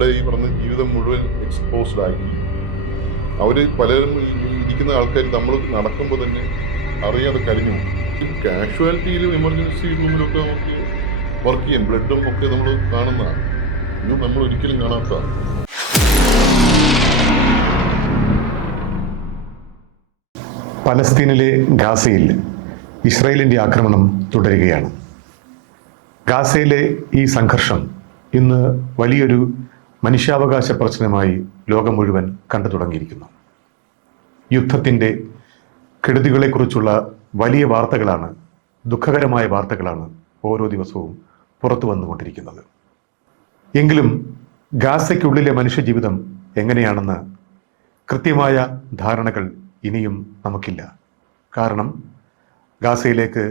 അവരുടെ ഈ പറഞ്ഞ ജീവിതം മുഴുവൻ എക്സ്പോസ്ഡ് ആക്കി അവർ പലരും ഇരിക്കുന്ന ആൾക്കാർ നമ്മൾ നടക്കുമ്പോൾ തന്നെ അറിയാതെ കരിഞ്ഞു പോകും. കാഷ്വാലിറ്റിയിലും എമർജൻസി റൂമിലൊക്കെ നമുക്ക് വർക്ക് ചെയ്യാം. ബ്ലഡും ഒക്കെ നമ്മൾ കാണുന്നതാണ്, ഇത് നമ്മൾ ഒരിക്കലും കാണാത്തതാണ്. പലസ്തീനിലെ ഗാസയിൽ ഇസ്രായേലിൻ്റെ ആക്രമണം തുടരുകയാണ്. ഗാസയിലെ ഈ സംഘർഷം ഇന്ന് വലിയൊരു മനുഷ്യാവകാശ പ്രശ്നമായി ലോകം മുഴുവൻ കണ്ടു തുടങ്ങിയിരിക്കുന്നു. യുദ്ധത്തിൻ്റെ കെടുതികളെക്കുറിച്ചുള്ള വലിയ വാർത്തകളാണ്, ദുഃഖകരമായ വാർത്തകളാണ് ഓരോ ദിവസവും പുറത്തു വന്നുകൊണ്ടിരിക്കുന്നത്. എങ്കിലും ഗാസയ്ക്കുള്ളിലെ മനുഷ്യജീവിതം എങ്ങനെയാണെന്ന് കൃത്യമായ ധാരണകൾ ഇനിയും നമുക്കില്ല. കാരണം ഗാസയിലേക്ക്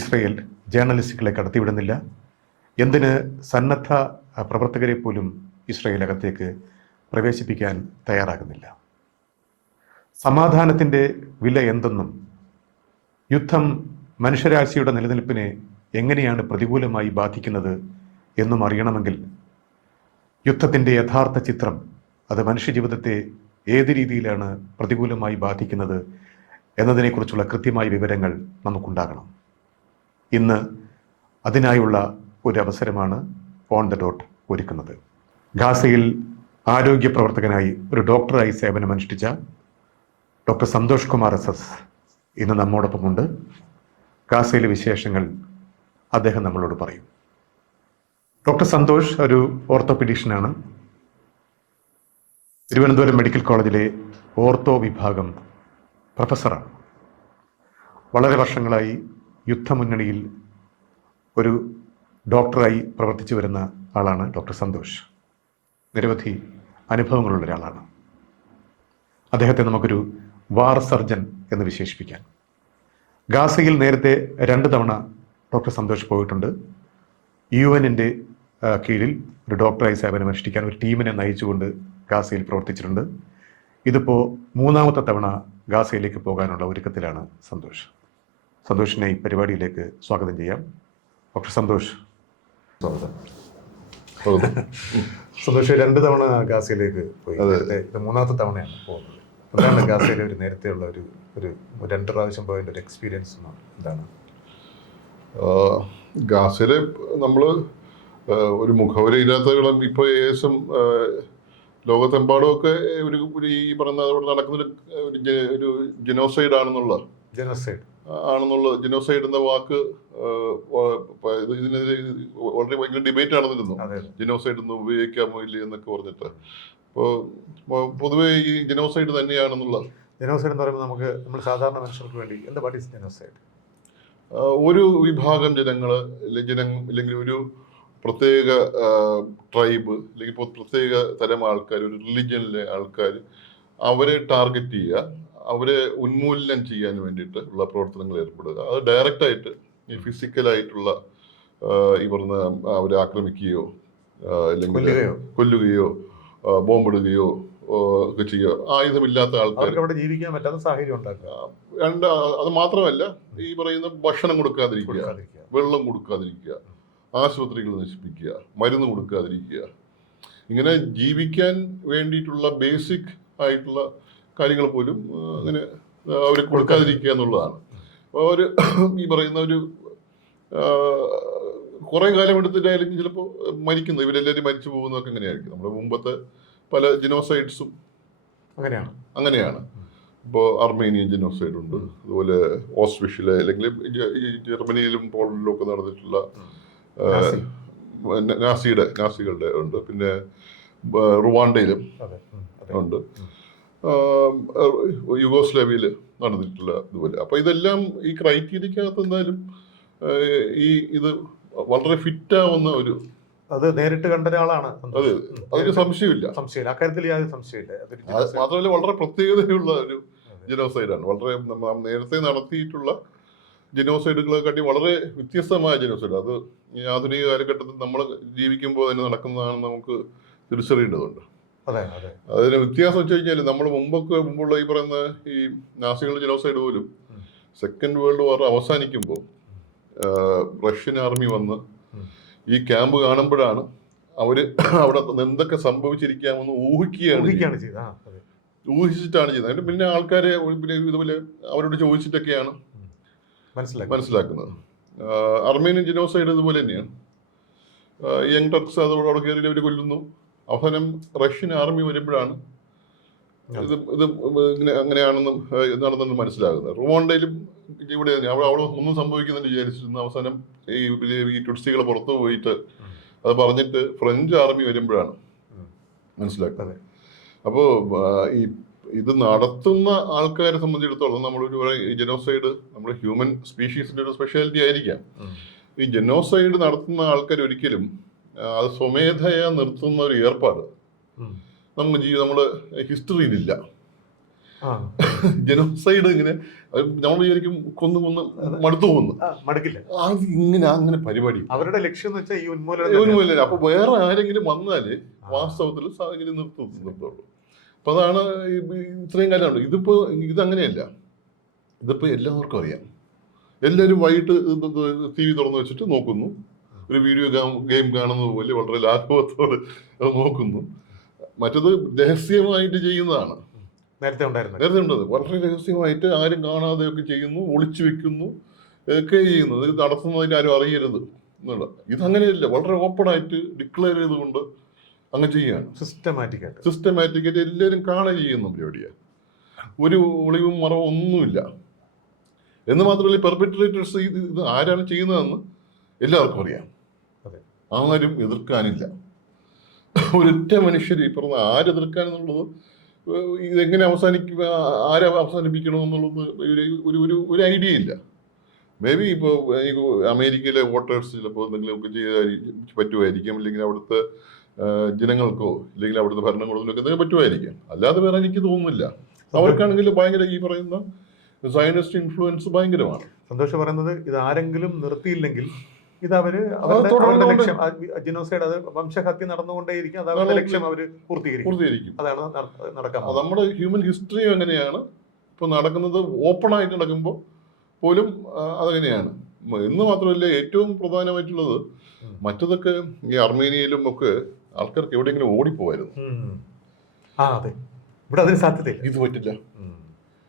ഇസ്രയേൽ ജേർണലിസ്റ്റുകളെ കടത്തിവിടുന്നില്ല. എന്തിന് സന്നദ്ധ പ്രവർത്തകരെ പോലും ഇസ്രയേൽ അകത്തേക്ക് പ്രവേശിപ്പിക്കാൻ തയ്യാറാകുന്നില്ല. സമാധാനത്തിൻ്റെ വില എന്തെന്നും യുദ്ധം മനുഷ്യരാശിയുടെ നിലനിൽപ്പിനെ എങ്ങനെയാണ് പ്രതികൂലമായി ബാധിക്കുന്നത് എന്നും അറിയണമെങ്കിൽ യുദ്ധത്തിൻ്റെ യഥാർത്ഥ ചിത്രം, അത് മനുഷ്യജീവിതത്തെ ഏത് രീതിയിലാണ് പ്രതികൂലമായി ബാധിക്കുന്നത് എന്നതിനെക്കുറിച്ചുള്ള കൃത്യമായ വിവരങ്ങൾ നമുക്കുണ്ടാകണം. ഇന്ന് അതിനായുള്ള ഒരു അവസരമാണ് ഓൺ ദ ഡോട്ട് ഒരുക്കുന്നത്. ഗാസയിൽ ആരോഗ്യ പ്രവർത്തകനായി ഒരു ഡോക്ടറായി സേവനമനുഷ്ഠിച്ച ഡോക്ടർ സന്തോഷ് കുമാർ SS ഇന്ന് നമ്മോടൊപ്പമുണ്ട്. ഗാസയിലെ വിശേഷങ്ങൾ അദ്ദേഹം നമ്മളോട് പറയും. ഡോക്ടർ സന്തോഷ് ഒരു ഓർത്തോപീഡീഷ്യനാണ്. തിരുവനന്തപുരം മെഡിക്കൽ കോളേജിലെ ഓർത്തോ വിഭാഗം പ്രൊഫസറാണ്. വളരെ വർഷങ്ങളായി യുദ്ധമുന്നണിയിൽ ഒരു ഡോക്ടറായി പ്രവർത്തിച്ചു വരുന്ന ആളാണ് ഡോക്ടർ സന്തോഷ്. നിരവധി അനുഭവങ്ങളുള്ള ഒരാളാണ്. അദ്ദേഹത്തെ നമുക്കൊരു വാർ സർജൻ എന്ന് വിശേഷിപ്പിക്കാൻ. ഗാസയിൽ നേരത്തെ 2 തവണ ഡോക്ടർ സന്തോഷ് പോയിട്ടുണ്ട്. UN-ൻ്റെ കീഴിൽ ഒരു ഡോക്ടറായി സേവനമനുഷ്ഠിക്കാൻ ഒരു ടീമിനെ നയിച്ചുകൊണ്ട് ഗാസയിൽ പ്രവർത്തിച്ചിട്ടുണ്ട്. ഇതിപ്പോൾ 3ാമത്തെ തവണ ഗാസയിലേക്ക് പോകാനുള്ള ഒരുക്കത്തിലാണ് സന്തോഷ്. സന്തോഷിനെ ഈ പരിപാടിയിലേക്ക് സ്വാഗതം ചെയ്യാം. ഡോക്ടർ സന്തോഷ്, സ്വാഗതം. സന്തോഷ് 2 തവണ ഗാസയിലേക്ക് പോയി, ഇത് 3ാമത്തെ തവണയാണ് പോകുന്നത്. എന്താണ് ഗാസയിലെ ഒരു നേരത്തെയുള്ള ഒരു 2 പ്രാവശ്യം പോയതിൻ്റെ ഒരു എക്സ്പീരിയൻസ് എന്താണ്? ഗാസയിലെ നമ്മൾ ഒരു മുഖവരയില്ലാത്തകളും ഇപ്പോൾ ഏകദേശം ലോകത്തെമ്പാടുമൊക്കെ ഒരു ഈ പറഞ്ഞ അവിടെ നടക്കുന്ന ഒരു ജനോസൈഡ് ആണെന്നുള്ള ജനോസൈഡ് എന്ന വാക്ക് ഇതിനെതിരെ വളരെ ഭയങ്കര ഡിബേറ്റ് നടന്നിരുന്നു. ജനോസൈഡ് ഒന്ന് ഉപയോഗിക്കാമോ ഇല്ലേ എന്നൊക്കെ പറഞ്ഞിട്ട്. അപ്പോൾ പൊതുവെ ഈ ജനോസൈഡ് തന്നെയാണെന്നുള്ള. ജനോസൈഡ് എന്ന് പറയുമ്പോൾ നമ്മൾ സാധാരണ മനുഷ്യർക്ക് വേണ്ടി എന്താ വാട്ട് ഈസ് ജനോസൈഡ്? ഒരു വിഭാഗം ജനങ്ങൾ അല്ലെങ്കിൽ ഒരു പ്രത്യേക ട്രൈബ് അല്ലെങ്കിൽ പ്രത്യേക തരം ആൾക്കാർ, ഒരു റിലിജനിലെ ആൾക്കാർ, അവരെ ടാർഗറ്റ് ചെയ്യുക, അവരെ ഉന്മൂലനം ചെയ്യാൻ വേണ്ടിയിട്ട് ഉള്ള പ്രവർത്തനങ്ങൾ ഏർപ്പെടുക. അത് ഡയറക്റ്റായിട്ട് ഈ ഫിസിക്കലായിട്ടുള്ള ഈ പറഞ്ഞ അവരെ ആക്രമിക്കുകയോ അല്ലെങ്കിൽ കൊല്ലുകയോ ബോംബിടുകയോ ഒക്കെ ചെയ്യുക. ആയുധമില്ലാത്ത ആൾക്കാർ അവിടെ ജീവിക്കാൻ പറ്റാത്ത സാഹചര്യം ഉണ്ടാക്കുക. അത് മാത്രമല്ല, ഈ പറയുന്ന ഭക്ഷണം കൊടുക്കാതിരിക്കുക, വെള്ളം കൊടുക്കാതിരിക്കുക, ആശുപത്രികൾ നശിപ്പിക്കുക, മരുന്ന് കൊടുക്കാതിരിക്കുക, ഇങ്ങനെ ജീവിക്കാൻ വേണ്ടിയിട്ടുള്ള ബേസിക് ആയിട്ടുള്ള കാര്യങ്ങൾ പോലും അങ്ങനെ അവർ കൊടുക്കാതിരിക്കുക എന്നുള്ളതാണ്. ഒരു ഈ പറയുന്ന ഒരു കുറേ കാലം എടുത്തിട്ടായിരിക്കും ചിലപ്പോൾ മരിക്കുന്നത്. ഇവരെല്ലാവരും മരിച്ചു പോകുന്നതൊക്കെ എങ്ങനെയായിരിക്കും. നമ്മുടെ മുമ്പത്തെ പല ജനോസൈഡ്സും അങ്ങനെയാണ്. ഇപ്പോൾ അർമേനിയൻ ജനോസൈഡ് ഉണ്ട്, അതുപോലെ ഓസ്ട്രിയയിലെ അല്ലെങ്കിൽ ജർമ്മനിയിലും പോളണ്ടിലും ഒക്കെ നടന്നിട്ടുള്ള നാസികളുടെ ഉണ്ട്. പിന്നെ റുവാണ്ടയിലും ഉണ്ട്, യുഗോസ്ലാവിയയിൽ നടന്നിട്ടുള്ള ഇതുപോലെ. അപ്പോൾ ഇതെല്ലാം ഈ ക്രൈറ്റീരിയക്കകത്ത് എന്തായാലും ഇത് വളരെ ഫിറ്റാവുന്ന ഒരു, അത് നേരിട്ട് കണ്ട ഒരാളാണ്. അതെ, അതിന് സംശയമില്ല. അക്കാര്യത്തിൽ യാതൊരു സംശയമില്ല. മാത്രമല്ല വളരെ പ്രത്യേകതയുള്ള ഒരു ജനോസൈഡാണ്. വളരെ നേരത്തെ നടത്തിയിട്ടുള്ള ജനോസൈഡുകളെക്കാട്ടി വളരെ വ്യത്യസ്തമായ ജനോസൈഡ്. അത് ഈ ആധുനിക കാലഘട്ടത്തിൽ നമ്മൾ ജീവിക്കുമ്പോൾ തന്നെ നടക്കുന്നതാണെന്ന് നമുക്ക് തിരിച്ചറിയേണ്ടതുണ്ട്. അതിന് വ്യത്യാസം വെച്ച് കഴിഞ്ഞാൽ നമ്മൾ മുമ്പുള്ള ഈ പറയുന്ന ഈ നാസികളുടെ ജനോസൈഡ് പോലും സെക്കൻഡ് വേൾഡ് വാർ അവസാനിക്കുമ്പോൾ റഷ്യൻ ആർമി വന്ന് ഈ ക്യാമ്പ് കാണുമ്പോഴാണ് അവര് അവിടെ എന്തൊക്കെ സംഭവിച്ചിരിക്കാമെന്ന് ഊഹിക്കുകയാണ് ചെയ്തത്. അതെ. ഊഹിച്ചിട്ടാണ് ചെയ്യുന്നത്. അതിന് പിന്നെ ആൾക്കാരെ പിന്നെ ഇതുപോലെ അവരോട് ചോദിച്ചിട്ടൊക്കെയാണ് മനസ്സിലാക്കുന്നത്. അർമേനിയൻ ജനോസൈഡ് ഇതുപോലെ തന്നെയാണ്. യങ് ടർക്സ് അതോടെ അവിടെ കയറി അവർ കൊല്ലുന്നു. അവസാനം റഷ്യൻ ആർമി വരുമ്പോഴാണ് ഇത് ഇങ്ങനെ അങ്ങനെയാണെന്നും നടന്നെന്ന് മനസ്സിലാകുന്നത്. റുവാണ്ടയിലും ഇവിടെ അവിടെ ഒന്നും സംഭവിക്കുന്നുണ്ട് വിചാരിച്ചിരുന്നു. അവസാനം ഈ ടുട്സികൾ പുറത്തു പോയിട്ട് അത് പറഞ്ഞിട്ട് ഫ്രഞ്ച് ആർമി വരുമ്പോഴാണ് മനസ്സിലാക്കുന്നത്. അപ്പോൾ ഇത് നടത്തുന്ന ആൾക്കാരെ സംബന്ധിച്ചിടത്തോളം നമ്മളൊരു ജനോസൈഡ് നമ്മുടെ ഹ്യൂമൻ സ്പീഷീസിന്റെ ഒരു സ്പെഷ്യാലിറ്റി ആയിരിക്കാം. ഈ ജനോസൈഡ് നടത്തുന്ന ആൾക്കാർ ഒരിക്കലും അത് സ്വമേധയാ നിർത്തുന്ന ഒരു ഏർപ്പാട് നമ്മുടെ ഹിസ്റ്ററിയിലില്ല. ജനോസൈഡ് ഇങ്ങനെ നമ്മൾ വിചാരിക്കും കൊന്നു മടുത്തു പോകുന്നു, മടുക്കില്ല. അത് അങ്ങനെ പരിപാടി അവരുടെ ലക്ഷ്യം എന്ന് വെച്ചാൽ ഈ ഉന്മൂലനം. അപ്പൊ വേറെ ആരെങ്കിലും വന്നാല് വാസ്തവത്തിൽ സാഹചര്യം നിർത്തുള്ളൂ. അപ്പൊ അതാണ് ഇത്രയും കാലമുണ്ട്. ഇതങ്ങനെയല്ല. ഇതിപ്പോ എല്ലാവർക്കും അറിയാം. എല്ലാവരും വൈകിട്ട് TV തുറന്നു വെച്ചിട്ട് നോക്കുന്നു, ഒരു വീഡിയോ ഗെയിം കാണുന്നത് പോലെ വളരെ ലാഘവത്തോട് നോക്കുന്നു. മറ്റത് രഹസ്യമായിട്ട് ചെയ്യുന്നതാണ്. നേരത്തെ ഉണ്ടത് വളരെ രഹസ്യമായിട്ട് ആരും കാണാതെയൊക്കെ ചെയ്യുന്നു, ഒളിച്ചു വെക്കുന്നു ഒക്കെ ചെയ്യുന്നത്. ഇത് നടത്തുന്നതിന് ആരും അറിയരുത് എന്നുള്ള. ഇതങ്ങനെയല്ല, വളരെ ഓപ്പണായിട്ട് ഡിക്ലെയർ ചെയ്തുകൊണ്ട് അങ്ങ് ചെയ്യാണ്. സിസ്റ്റമാറ്റിക്കായിട്ട് എല്ലാവരും കാണുക ചെയ്യുന്ന പരിപാടിയാണ്. ഒരു ഒളിവും മറവും ഒന്നുമില്ല. എന്ന് മാത്രമല്ല, പെർപെട്രേറ്റേഴ്സ് ഇത് ആരാണ് ചെയ്യുന്നതെന്ന് എല്ലാവർക്കും അറിയാം. ആരും എതിർക്കാനില്ല. ഒരൊറ്റ മനുഷ്യർ ഈ പറഞ്ഞ ആരെതിർക്കാനെന്നുള്ളത്, ഇതെങ്ങനെ അവസാനിപ്പിക്കണമെന്നുള്ളത് ഒരു ഐഡിയ ഇല്ല. മേ ബി ഇപ്പോൾ അമേരിക്കയിലെ വോട്ടേഴ്സ് ചിലപ്പോൾ എന്തെങ്കിലുമൊക്കെ ചെയ്ത് പറ്റുമായിരിക്കും, അല്ലെങ്കിൽ അവിടുത്തെ ജനങ്ങൾക്കോ അല്ലെങ്കിൽ അവിടുത്തെ ഭരണകൂടത്തിലൊക്കെ എന്തെങ്കിലും പറ്റുമായിരിക്കും. അല്ലാതെ വേറെ എനിക്ക് തോന്നുന്നില്ല. അവർക്കാണെങ്കിൽ ഭയങ്കര ഈ പറയുന്ന സയനിസ്റ്റ് ഇൻഫ്ലുവൻസ് ഭയങ്കരമാണ്. സന്തോഷം പറയുന്നത് ഇത് ആരെങ്കിലും നിർത്തിയില്ലെങ്കിൽ ഇത് അവരുടെ ലക്ഷ്യം ജനോസൈഡ്, അത് വംശഹത്യ നടന്നുകൊണ്ടേയിരിക്കും. അത് അവരുടെ ലക്ഷ്യം അവർ പൂർത്തീകരിക്കും. അതാണ് നടക്കാൻ. നമ്മുടെ ഹ്യൂമൻ ഹിസ്റ്ററിയും അങ്ങനെയാണ്. ഇപ്പൊ നടക്കുന്നത് ഓപ്പൺ ആയിട്ട് നടക്കുമ്പോൾ പോലും അതങ്ങനെയാണ്. എന്ന് മാത്രമല്ല, ഏറ്റവും പ്രധാനമായിട്ടുള്ളത് മറ്റതൊക്കെ ഈ അർമേനിയയിലും ഒക്കെ ആൾക്കാർക്ക് എവിടെയെങ്കിലും ഓടിപ്പോവായിരുന്നു. ഇവിടെ അതിന് സാധ്യതയില്ല. ഇത് പറ്റില്ല.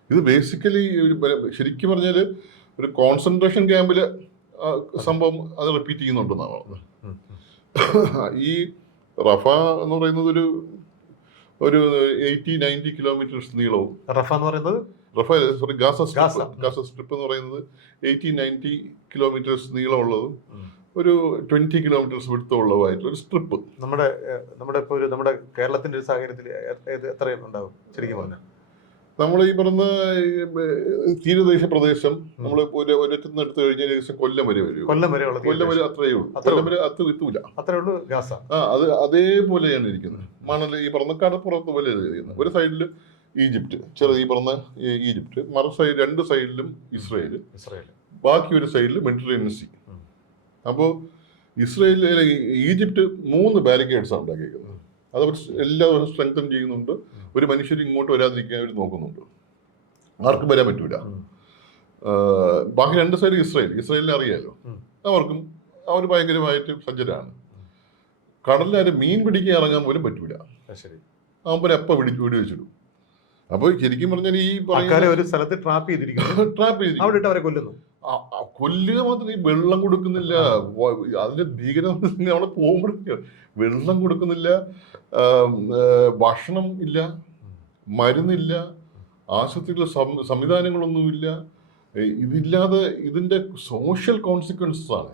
ഇത് ബേസിക്കലി ശരിക്കും പറഞ്ഞാല് ഒരു കോൺസെൻട്രേഷൻ ക്യാമ്പില് സംഭവം അത് റിപ്പീറ്റ് ചെയ്യുന്നുണ്ടെന്നാണ് പറഞ്ഞത്. ഈ റഫ എന്ന് പറയുന്നത് ഒരു 80-90 കിലോമീറ്റേഴ്സ് നീളവും, ഗാസ സ്ട്രിപ്പ് എന്ന് പറയുന്നത് 80-90 കിലോമീറ്റേഴ്സ് നീളമുള്ളതും ഒരു 20 കിലോമീറ്റേഴ്സ് വിടുത്തുള്ളതുമായിട്ടുള്ള ഒരു സ്ട്രിപ്പ്. നമ്മുടെ കേരളത്തിന്റെ ഒരു സാഹചര്യത്തിൽ എത്ര ഉണ്ടാവും ശരിക്കും പറഞ്ഞാൽ? നമ്മൾ ഈ പറഞ്ഞ തീരദേശ പ്രദേശം നമ്മൾ ഒരിടത്തുനിന്ന് എടുത്തു കഴിഞ്ഞാൽ ഏകദേശം കൊല്ലം വരെ വരും. കൊല്ലം വരെ അത്രയേ ഉള്ളൂ. കൊല്ലം വരെ എത്തൂല. അത് അതേപോലെയാണ് ഇരിക്കുന്നത്. മണൽ ഈ പറഞ്ഞ കടപ്പുറത്ത് പോലെ ഇരിക്കുന്നത്. ഒരു സൈഡിൽ ഈജിപ്റ്റ്, ഈ പറഞ്ഞ ഈജിപ്റ്റ്, മറു സൈഡ് 2 സൈഡിലും ഇസ്രയേൽ, ബാക്കി ഒരു സൈഡിൽ മെഡിറ്ററേനിയൻ സീ. അപ്പോൾ ഈജിപ്റ്റ് 3 ബാരിക്കേഡ്സ് ആണ് ഉണ്ടാക്കിയിരിക്കുന്നത്. അത് അവർ എല്ലാവരും സ്ട്രെങ്തൻ ചെയ്യുന്നുണ്ട്. ഒരു മനുഷ്യർ ഇങ്ങോട്ട് വരാതിരിക്കാൻ അവർ നോക്കുന്നുണ്ട്. ആർക്കും വരാൻ പറ്റൂല. ബാക്കി 2 സൈഡ് ഇസ്രയേലിനെ അറിയാലോ. അവർ ഭയങ്കരമായിട്ട് സജ്ജരാണ്. കടലിലാരും മീൻ പിടിക്കാൻ ഇറങ്ങാൻ പോലും പറ്റൂല. അവൻ എപ്പോൾ വെടിവെച്ചിടും. അപ്പൊ ശരിക്കും പറഞ്ഞാൽ ഈ ഒരു സ്ഥലത്ത് ട്രാപ്പ് ചെയ്തിരിക്കുന്നു, അവരെ കൊല്ലുന്നു. കൊല്ലുക മാത്രം, ഈ വെള്ളം കൊടുക്കുന്നില്ല. അതിന്റെ ഭീകരം അവിടെ പോകുമ്പോഴേക്ക് വെള്ളം കൊടുക്കുന്നില്ല, ഭക്ഷണം ഇല്ല, മരുന്നില്ല, ആശുപത്രിയിലെ സംവിധാനങ്ങളൊന്നുമില്ല. ഇതില്ലാതെ ഇതിന്റെ സോഷ്യൽ കോൺസിക്വൻസസ് ആണ്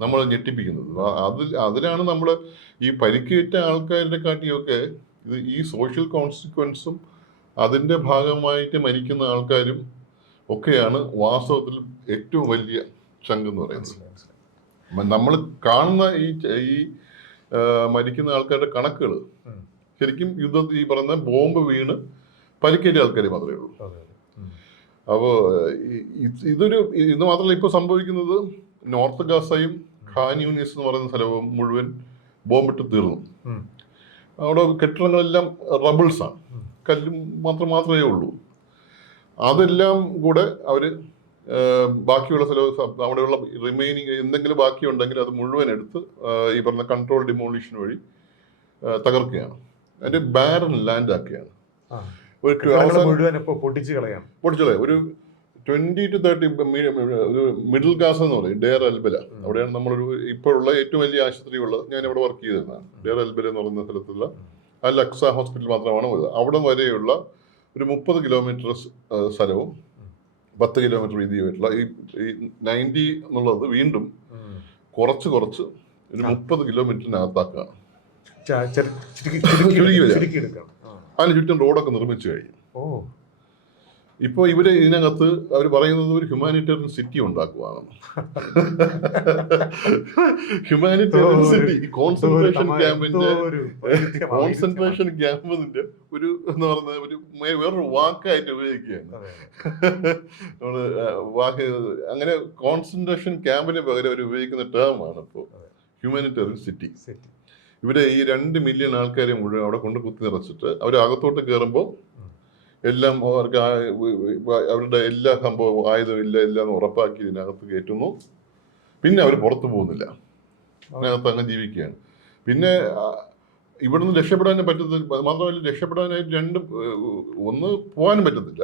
നമ്മൾ ഞെട്ടിപ്പിക്കുന്നത്. അതിലാണ് നമ്മൾ ഈ പരിക്കേറ്റ ആൾക്കാരുടെ കാട്ടിയൊക്കെ ഈ സോഷ്യൽ കോൺസിക്വൻസും അതിന്റെ ഭാഗമായിട്ട് മരിക്കുന്ന ആൾക്കാരും ഒക്കെയാണ് വാസ്തവത്തിൽ ഏറ്റവും വലിയ ചങ്ക് എന്ന് പറയുന്നത്. നമ്മൾ കാണുന്ന ഈ മരിക്കുന്ന ആൾക്കാരുടെ കണക്കുകൾ ശരിക്കും യുദ്ധത്തിൽ ഈ പറയുന്ന ബോംബ് വീണ് പരിക്കേറ്റ ആൾക്കാർ മാത്രമേ ഉള്ളൂ. അപ്പോൾ ഇത് മാത്രമല്ല, ഇപ്പോൾ സംഭവിക്കുന്നത് നോർത്ത് ഗാസയും ഖാൻ യൂനിസ് എന്ന് പറയുന്ന സ്ഥലവും മുഴുവൻ ബോംബിട്ട് തീർന്നു. അവിടെ കെട്ടിടങ്ങളെല്ലാം റബിൾസാണ്, കല്ലും മാത്രമേ ഉള്ളൂ. അതെല്ലാം കൂടെ അവർ ബാക്കിയുള്ള അവിടെയുള്ള റിമൈനിങ് എന്തെങ്കിലും ബാക്കിയുണ്ടെങ്കിൽ അത് മുഴുവൻ എടുത്ത് ഈ പറഞ്ഞ കൺട്രോൾ ഡിമോളിഷൻ വഴി തകർക്കുകയാണ്. അതിന്റെ ബാരൻ ലാൻഡ് ആക്കുകയാണ്. പൊട്ടിച്ചു കളയാം. ഒരു 20 to 30 ഒരു മിഡിൽ ഗാസ എന്ന് പറയും, ഡെയർ അൽബല. അവിടെയാണ് നമ്മളൊരു ഇപ്പോഴുള്ള ഏറ്റവും വലിയ ആശുപത്രി ഉള്ളത്. ഞാൻ ഇവിടെ വർക്ക് ചെയ്തിരുന്നതാണ്. ഡെയർ അൽബല എന്ന് പറയുന്ന സ്ഥലത്തുള്ള അൽ അക്സ ഹോസ്പിറ്റൽ മാത്രമാണ് ഉള്ളത്. അവിടെ വരെയുള്ള ഒരു 30 കിലോമീറ്റർ സ്ഥലവും 10 കിലോമീറ്റർ വീതിയുമായിട്ടുള്ള ഈ 90 എന്നുള്ളത് വീണ്ടും കുറച്ച് ഒരു 30 കിലോമീറ്ററിനകത്താക്കുകയാണ്. അതിന് ചുറ്റും റോഡൊക്കെ നിർമ്മിച്ചു കഴിഞ്ഞു. ഇപ്പോൾ ഇവര് ഇതിനകത്ത് അവർ പറയുന്നത് ഒരു ഹ്യൂമാനിറ്റേറിയൻ സിറ്റി ഉണ്ടാക്കുവാണെന്ന്. ഹ്യൂമാനിറ്റേറിയൻ സിറ്റി, കോൺസെൻട്രേഷൻ ക്യാമ്പിന്റെ ഒരു എന്ന് പറഞ്ഞ ഒരു വേറൊരു വാക്കായിട്ട് ഉപയോഗിക്കുകയാണ് നമ്മള്. അങ്ങനെ കോൺസെൻട്രേഷൻ ക്യാമ്പിന് പകരം അവർ ഉപയോഗിക്കുന്ന ടേമാണ് ഇപ്പോൾ ഹ്യൂമാനിറ്റേറിയൻ സിറ്റി. ഇവിടെ ഈ 2 മില്യൺ ആൾക്കാരെ മുഴുവൻ അവിടെ കൊണ്ട് കുത്തി നിറച്ചിട്ട് അവർ അകത്തോട്ട് കയറുമ്പോൾ എല്ലാം അവർക്ക് അവരുടെ എല്ലാ സംഭവം ആയുധമില്ല എല്ലാം ഉറപ്പാക്കി ഇതിനകത്ത് കയറ്റുന്നു. പിന്നെ അവർ പുറത്തു പോകുന്നില്ല, അതിനകത്ത് അങ്ങ് ജീവിക്കുകയാണ്. പിന്നെ ഇവിടുന്ന് രക്ഷപ്പെടാനും പറ്റത്തില്ല. മാത്രമല്ല രക്ഷപ്പെടാനായിട്ട് ഒന്ന് പോകാനും പറ്റത്തില്ല.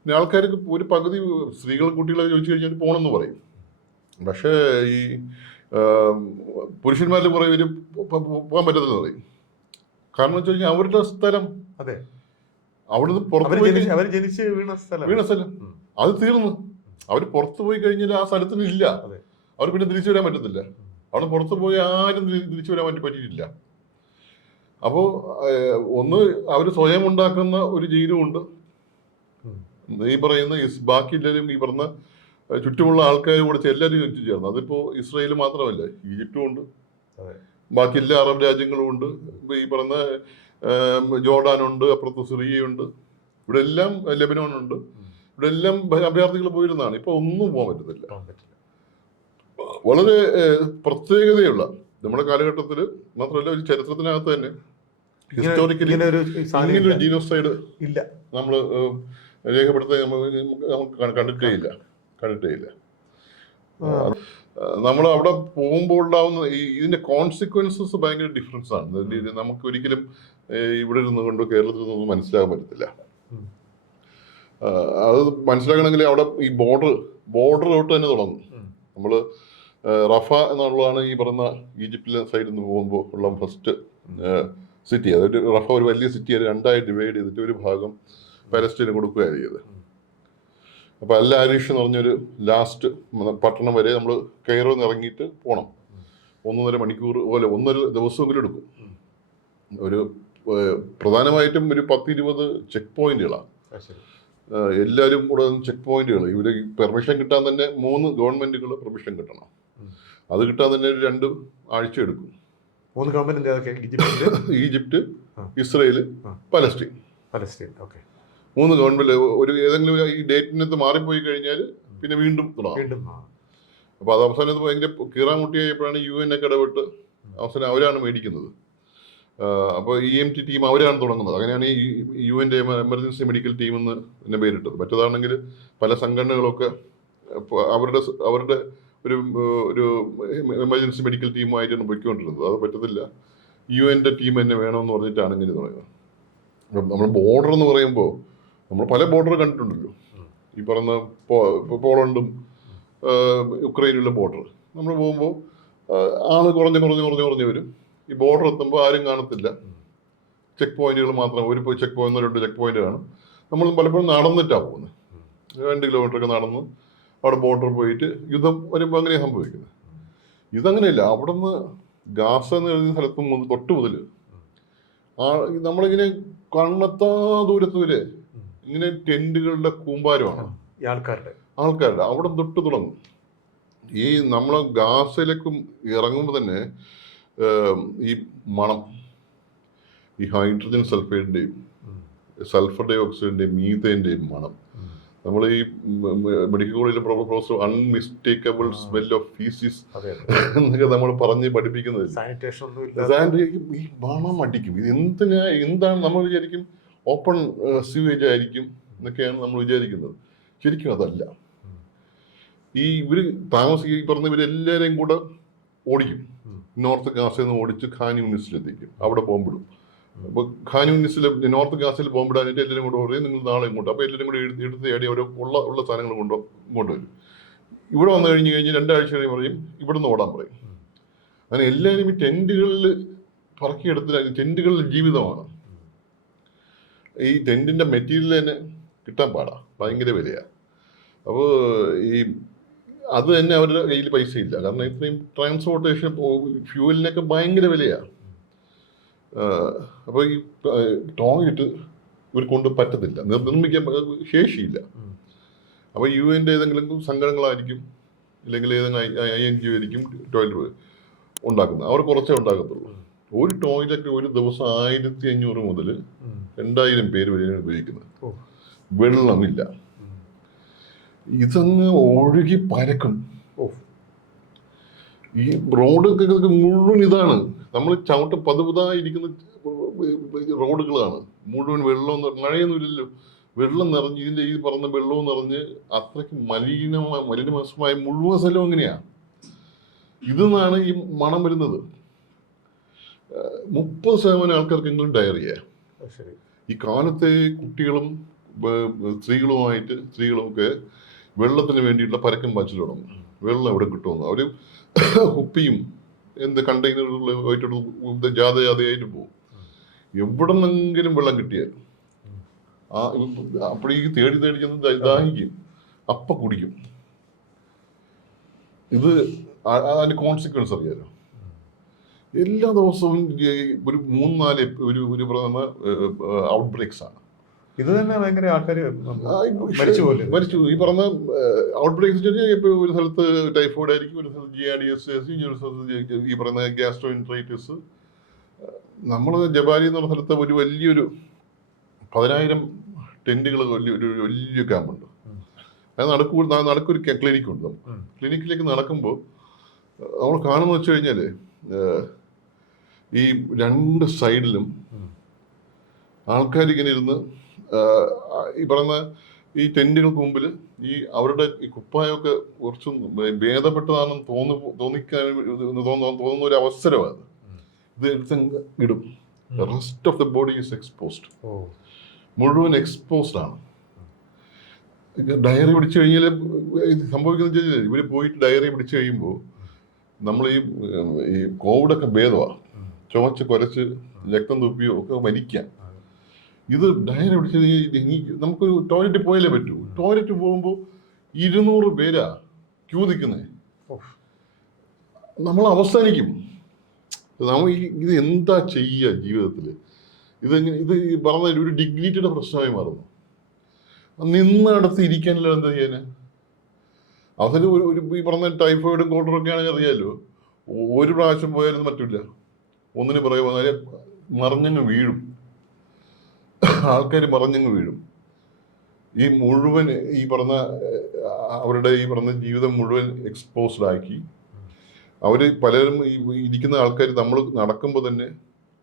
പിന്നെ ആൾക്കാർക്ക് ഒരു പകുതി സ്ത്രീകളും കുട്ടികളൊക്കെ ചോദിച്ചു കഴിഞ്ഞാൽ പോകണമെന്ന് പറയും. പക്ഷേ ഈ പുരുഷന്മാരിൽ കുറേ പേര് പോകാൻ പറ്റത്തില്ലെന്ന് പറയും. കാരണം വെച്ച് കഴിഞ്ഞാൽ അവരുടെ സ്ഥലം അവിടുന്ന് പുറത്ത് വീണ സ്ഥലം അത് തീർന്നു. അവർ പുറത്തു പോയി കഴിഞ്ഞാൽ ആ സ്ഥലത്തിന് ഇല്ല. അവർ പിന്നെ തിരിച്ചു വരാൻ പറ്റത്തില്ല. അവിടെ പുറത്തു പോയി ആരും തിരിച്ചു വരാൻ പറ്റിയിട്ടില്ല. അപ്പോൾ ഒന്ന് അവർ സ്വയം ഉണ്ടാക്കുന്ന ഒരു ജയിലും ഉണ്ട്. ഈ പറയുന്ന ബാക്കി എല്ലാവരും ഈ പറഞ്ഞ ചുറ്റുമുള്ള ആൾക്കാർ കൂടെ എല്ലാവരും ചുറ്റും ചേർന്ന്. അതിപ്പോ ഇസ്രായേൽ മാത്രമല്ല, ഈജിപ്തും ഉണ്ട്, ബാക്കി എല്ലാ അറബ് രാജ്യങ്ങളും ഉണ്ട്, ഈ പറഞ്ഞ ജോർഡാനുണ്ട്, അപ്പുറത്ത് സിറിയയുണ്ട്, ഇവിടെ എല്ലാം ലെബനോനുണ്ട്. ഇവിടെ എല്ലാം അഭയാർത്ഥികൾ പോയിരുന്നതാണ്. ഇപ്പൊ ഒന്നും പോകാൻ പറ്റത്തില്ല. വളരെ പ്രത്യേകതയുള്ള നമ്മുടെ കാലഘട്ടത്തിൽ മാത്രമല്ല ഒരു ചരിത്രത്തിനകത്ത് തന്നെ ഹിസ്റ്റോറിക്കലി ഇങ്ങനൊരു ജീനോസൈഡ് ഇല്ല, നമ്മൾ രേഖപ്പെടുത്താൻ നമുക്ക് കണ്ടിട്ടേ ഇല്ല. നമ്മൾ അവിടെ പോകുമ്പോൾ ഉണ്ടാവുന്ന ഇതിന്റെ കോൺസിക്വൻസസ് ഭയങ്കര ഡിഫറൻസ് ആണ്. നമുക്ക് ഒരിക്കലും ഇവിടെ ഇരുന്ന് കൊണ്ട് കേരളത്തിൽ നിന്നൊന്നും മനസ്സിലാക്കാൻ പറ്റത്തില്ല. അത് മനസ്സിലാക്കണമെങ്കിൽ അവിടെ ഈ ബോർഡറിലോട്ട് തന്നെ തുടങ്ങും. നമ്മൾ റഫ എന്നുള്ളതാണ് ഈ പറഞ്ഞ ഈജിപ്തിലെ സൈഡിൽ നിന്ന് പോകുമ്പോൾ ഉള്ള ഫസ്റ്റ് സിറ്റി. അതൊരു റഫ ഒരു വലിയ സിറ്റി, അത് 2ആയി ഡിവൈഡ് ചെയ്തിട്ട് ഒരു ഭാഗം പാലസ്തീന് കൊടുക്കുകയാണ് ചെയ്തത്. അപ്പോൾ അൽ ആരിഷ് എന്ന് പറഞ്ഞൊരു ലാസ്റ്റ് പട്ടണം വരെ നമ്മൾ കെയ്റോയിൽ നിന്ന് ഇറങ്ങിയിട്ട് പോകണം. 1.5 മണിക്കൂർ പോലെ 1.5 ദിവസമെങ്കിലും എടുക്കും. ഒരു പ്രധാനമായിട്ടും ഒരു 10-20 ചെക്ക് പോയിന്റുകളാണ്. എല്ലാവരും കൂടെ ചെക്ക് പോയിന്റുകൾ. ഇവർ പെർമിഷൻ കിട്ടാൻ തന്നെ 3 ഗവൺമെന്റുകൾ പെർമിഷൻ കിട്ടണം. അത് കിട്ടാൻ തന്നെ ഒരു 2 ആഴ്ച എടുക്കും. 3 government: Egypt, Israel, Palestine. 3 government ഒരു ഏതെങ്കിലും ഈ ഡേറ്റിനകത്ത് മാറിപ്പോയി കഴിഞ്ഞാൽ പിന്നെ വീണ്ടും തുടങ്ങാം. അപ്പോൾ അത് അവസാനത്ത് ഭയങ്കര കീറാമുട്ടിയായപ്പോഴാണ് UN ഒക്കെ ഇടപെട്ട് അവസാനം അവരാണ് മേടിക്കുന്നത്. അപ്പോൾ EMT ടീം അവരാണ് തുടങ്ങുന്നത്. അങ്ങനെയാണ് ഈ UN എമർജൻസി മെഡിക്കൽ ടീം എന്ന് തന്നെ പേരിട്ടത്. മറ്റേതാണെങ്കിൽ പല സംഘടനകളൊക്കെ അവരുടെ ഒരു എമർജൻസി മെഡിക്കൽ ടീമായിട്ടാണ് പോയിക്കൊണ്ടിരുന്നത്. അത് പറ്റത്തില്ല, UN ടീം തന്നെ വേണമെന്ന് പറഞ്ഞിട്ടാണ് ഇങ്ങനെ തുടങ്ങുന്നത്. നമ്മൾ ബോർഡർ എന്ന് പറയുമ്പോൾ നമ്മൾ പല ബോർഡർ കണ്ടിട്ടുണ്ടല്ലോ. ഈ പറഞ്ഞ പോളണ്ടും യുക്രൈനുള്ള ബോർഡർ നമ്മൾ പോകുമ്പോൾ ആള് കുറഞ്ഞ് വരും. ഈ ബോർഡർ എത്തുമ്പോൾ ആരും കാണത്തില്ല, ചെക്ക് പോയിന്റുകൾ മാത്രം. ഒരു ചെക്ക് പോയിന്റ് 2 ചെക്ക് പോയിന്റ് കാണും. നമ്മൾ പലപ്പോഴും നടന്നിട്ടാണ് പോകുന്നത്. 2 കിലോമീറ്ററൊക്കെ നടന്ന് അവിടെ ബോർഡർ പോയിട്ട് യുദ്ധം വരുമ്പോൾ അങ്ങനെയാണ് സംഭവിക്കുന്നത്. ഇതങ്ങനെയല്ല. അവിടെ നിന്ന് ഗാസ എന്ന് എഴുതിയ സ്ഥലത്തും തൊട്ട് മുതൽ നമ്മളിങ്ങനെ കണ്ണെത്താ ദൂരത്ത് വരെ ഇങ്ങനെ ടെന്റുകളുടെ കൂമ്പാരമാണ് ആൾക്കാരുടെ. അവിടെ തൊട്ട് തുടങ്ങും. ഈ നമ്മളെ ഗാസയിലേക്കും ഇറങ്ങുമ്പോൾ തന്നെ ഈ മണം, ഈ ഹൈഡ്രജൻ സൾഫൈഡിന്റെയും സൾഫർ ഡൈ ഓക്സൈഡിന്റെയും മീഥേന്റെയും മണം. നമ്മൾ ഈ മെഡിക്കൽ കോളേജിലെ പ്രൊഫസർ അൺമിസ്റ്റേക്കബിൾ സ്മെൽ ഓഫ് ഫീസിസ് എന്നൊക്കെ നമ്മൾ പറഞ്ഞ് പഠിപ്പിക്കുന്നത്. ഈ മണം അടിക്കും. ഇത് എന്താണ് നമ്മൾ വിചാരിക്കും ഓപ്പൺ സ്യൂവേജ് ആയിരിക്കും എന്നൊക്കെയാണ് നമ്മൾ വിചാരിക്കുന്നത്. ശരിക്കും അതല്ല. ഇവര് ഈ പറഞ്ഞ ഇവരെല്ലാവരെയും കൂടെ ഓടിക്കും. നോർത്ത് ഗാസയിൽ നിന്ന് ഓടിച്ച് ഖാൻ യൂണിസിലെത്തിക്കും, അവിടെ ബോംബിടും. അപ്പോൾ ഖാൻ യൂണിസിൽ നോർത്ത് ഗാസയിൽ ബോംബിടാനായിട്ട് എല്ലാവരും കൂടെ പറയും നിങ്ങൾ നാളെ ഇങ്ങോട്ട്. അപ്പോൾ എല്ലാവരും കൂടെ എടുത്ത് ചാടി അവർ ഉള്ള സാധനങ്ങൾ ഇങ്ങോട്ട് വരും. ഇവിടെ വന്നു കഴിഞ്ഞ് 2 ആഴ്ച കഴിഞ്ഞ് പറയും ഇവിടുന്ന് ഓടാൻ പറയും. അങ്ങനെ എല്ലാവരും ഈ ടെൻറ്റുകളിൽ പറക്കിയെടുത്ത് ടെൻറ്റുകളിൽ ജീവിതമാണ്. ഈ ടെൻറ്റിൻ്റെ മെറ്റീരിയൽ തന്നെ കിട്ടാൻ പാടാ, ഭയങ്കര വിലയാണ്. അപ്പോൾ അത് തന്നെ അവരുടെ കയ്യിൽ പൈസ ഇല്ല, കാരണം ഇത്രയും ട്രാൻസ്പോർട്ടേഷൻ ഫ്യൂവലിനൊക്കെ ഭയങ്കര വിലയാണ്. അപ്പോൾ ഈ ടോയ്ലറ്റ് ഇവർ കൊണ്ട് പറ്റത്തില്ല, നിർമ്മിക്കാൻ ശേഷിയില്ല. അപ്പോൾ UN ഏതെങ്കിലും സംഘടനകളായിരിക്കും, ഇല്ലെങ്കിൽ ഏതെങ്കിലും INGO ആയിരിക്കും ടോയ്ലറ്റ് ഉണ്ടാക്കുന്നത്. അവർ കുറച്ചേ ഉണ്ടാക്കത്തുള്ളൂ. ഒരു ടോയ്ലറ്റ് ഒരു ദിവസം 1500 മുതൽ 2000 പേര് വരെയാണ് ഉപയോഗിക്കുന്നത്. വെള്ളമില്ല, ഇതങ്ങ് ഒഴുകി പരക്കും. ഈ റോഡൊക്കെ മുഴുവൻ ഇതാണ്, നമ്മൾ പതുപതായിരിക്കുന്ന റോഡുകളാണ് മുഴുവൻ. വെള്ളം മഴയൊന്നുമില്ലല്ലോ, വെള്ളം നിറഞ്ഞ് ഈ പറഞ്ഞ വെള്ളവും നിറഞ്ഞ് അത്രയ്ക്ക് മലിനമായ മുഴുവൻ സ്ഥലവും എങ്ങനെയാണ്. ഇതെന്നാണ് ഈ മണം വരുന്നത്. 30% ആൾക്കാർക്കെങ്കിലും ഡയറിയ. ഈ കാലത്തെ കുട്ടികളും സ്ത്രീകളുമൊക്കെ വെള്ളത്തിന് വേണ്ടിയിട്ടുള്ള പരക്കം പാച്ചിൽ തുടങ്ങും. വെള്ളം എവിടെ കിട്ടുമെന്ന് അവർ കുപ്പിയും കണ്ടെയ്നറുകളായിട്ട് ജാഥയായിട്ട് പോകും. എവിടെ നിന്നെങ്കിലും വെള്ളം കിട്ടിയാൽ അപ്പോഴേക്ക് തേടി ചെന്ന് ദാഹിക്കും, അപ്പം കുടിക്കും. ഇത് അതിൻ്റെ കോൺസിക്വൻസ് അറിയാലോ. എല്ലാ ദിവസവും ഒരു 3-4 ഒരു പറയുന്ന ഔട്ട് ബ്രേക്സ് ആണ്. ഇത് തന്നെ ഭയങ്കര ആൾക്കാർ മരിച്ചു. ഈ പറഞ്ഞ ഔട്ട് ബ്രേക്സ് ഇപ്പോൾ ഒരു സ്ഥലത്ത് ടൈഫോയിഡ് ആയിരിക്കും, ഒരു സ്ഥലത്ത് GRDS, ഒരു സ്ഥലത്ത് ഈ പറയുന്ന ഗ്യാസ്ട്രോഎൻട്രൈറ്റിസ്. നമ്മൾ ജബാലി എന്ന് പറഞ്ഞ സ്ഥലത്ത് ഒരു വലിയൊരു 10,000 ടെൻറ്റുകൾ വലിയ ക്യാമ്പുണ്ട്. അത് നടക്കൊരു ക്ലിനിക്കുണ്ട്. ക്ലിനിക്കിലേക്ക് നടക്കുമ്പോൾ നമ്മൾ കാണുന്ന വെച്ച് കഴിഞ്ഞാൽ ഈ 2 സൈഡിലും ആൾക്കാരിങ്ങനെ ഇരുന്ന് ഈ പറയുന്ന ഈ ടെൻറ്റുകൾക്ക് മുമ്പിൽ അവരുടെ ഈ കുപ്പായമൊക്കെ കുറച്ചും ഭേദപ്പെട്ടതാണെന്ന് തോന്നുന്ന ഒരു അവസരമാണ്. ഇത് എടുത്ത് ഇടും. Rest of the body is exposed, മുഴുവൻ എക്സ്പോസ്ഡ് ആണ്. ഡയറി പിടിച്ചു കഴിഞ്ഞാൽ സംഭവിക്കുന്നത് വെച്ചാൽ ഇവർ പോയിട്ട് ഡയറി പിടിച്ചു കഴിയുമ്പോൾ നമ്മൾ ഈ കോവിഡൊക്കെ ഭേദമാണ്, ചുമച്ച് കുരച്ച് രക്തം തുപ്പിയോ ഒക്കെ മരിക്കാം. ഇത് ഡയറി പിടിച്ച് നമുക്ക് ടോയ്ലറ്റിൽ പോയാലേ പറ്റൂ. ടോയ്ലറ്റ് പോകുമ്പോൾ 200 പേരാ ക്യൂ നിൽക്കുന്നത്. നമ്മൾ അവസാനിക്കും. ഇത് എന്താ ചെയ്യുക ജീവിതത്തിൽ? ഇത് പറഞ്ഞ ഒരു ഡിഗ്നിറ്റിയുടെ പ്രശ്നമായി മാറുന്നു. നിന്നടത്ത് ഇരിക്കാനല്ലോ എന്താ ചെയ്യാന്? അവസാനം ഈ പറഞ്ഞ ടൈഫോയിഡും കോളറൊക്കെ ആണെങ്കിൽ അറിയാമല്ലോ, ഒരു പ്രാവശ്യം പോയാലും പറ്റില്ല. ഒന്നിന് പറയുമ്പോൾ മറിഞ്ഞങ്ങ് വീഴും, ആൾക്കാർ മറിഞ്ഞങ്ങ് വീഴും. ഈ മുഴുവൻ ഈ പറഞ്ഞ അവരുടെ ഈ പറഞ്ഞ ജീവിതം മുഴുവൻ എക്സ്പോസ്ഡ് ആക്കി അവർ പലരും ഇരിക്കുന്ന ആൾക്കാർ നമ്മൾ നടക്കുമ്പോൾ തന്നെ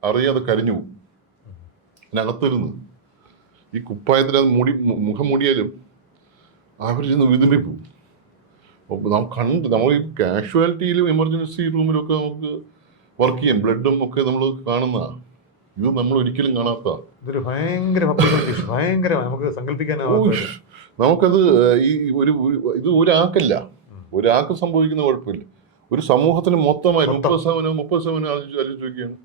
അറിയാതെ കരിഞ്ഞു പോകും. അതിനകത്തിരുന്ന് ഈ കുപ്പായത്തിനകത്ത് മുഖം മൂടിയാലും അവരിന്ന് വിതുമ്പിപ്പോവും. നമ്മൾ ഈ കാഷ്വാലിറ്റിയിലും എമർജൻസി റൂമിലും ഒക്കെ നമുക്ക് വർക്ക് ചെയ്യാം. ബ്ലഡും ഒക്കെ നമ്മൾ കാണുന്നതാണ്. ഇത് നമ്മൾ ഒരിക്കലും കാണാത്ത ഇതൊരു ഭയങ്കര നമുക്ക് സങ്കല്പിക്കാനാവും. നമുക്കത് ഇത് ഒരാൾക്ക് സംഭവിക്കുന്ന കുഴപ്പമില്ല, ഒരു സമൂഹത്തിന് മൊത്തമായി 30% ആലോചിച്ച് നോക്കിയാണ്.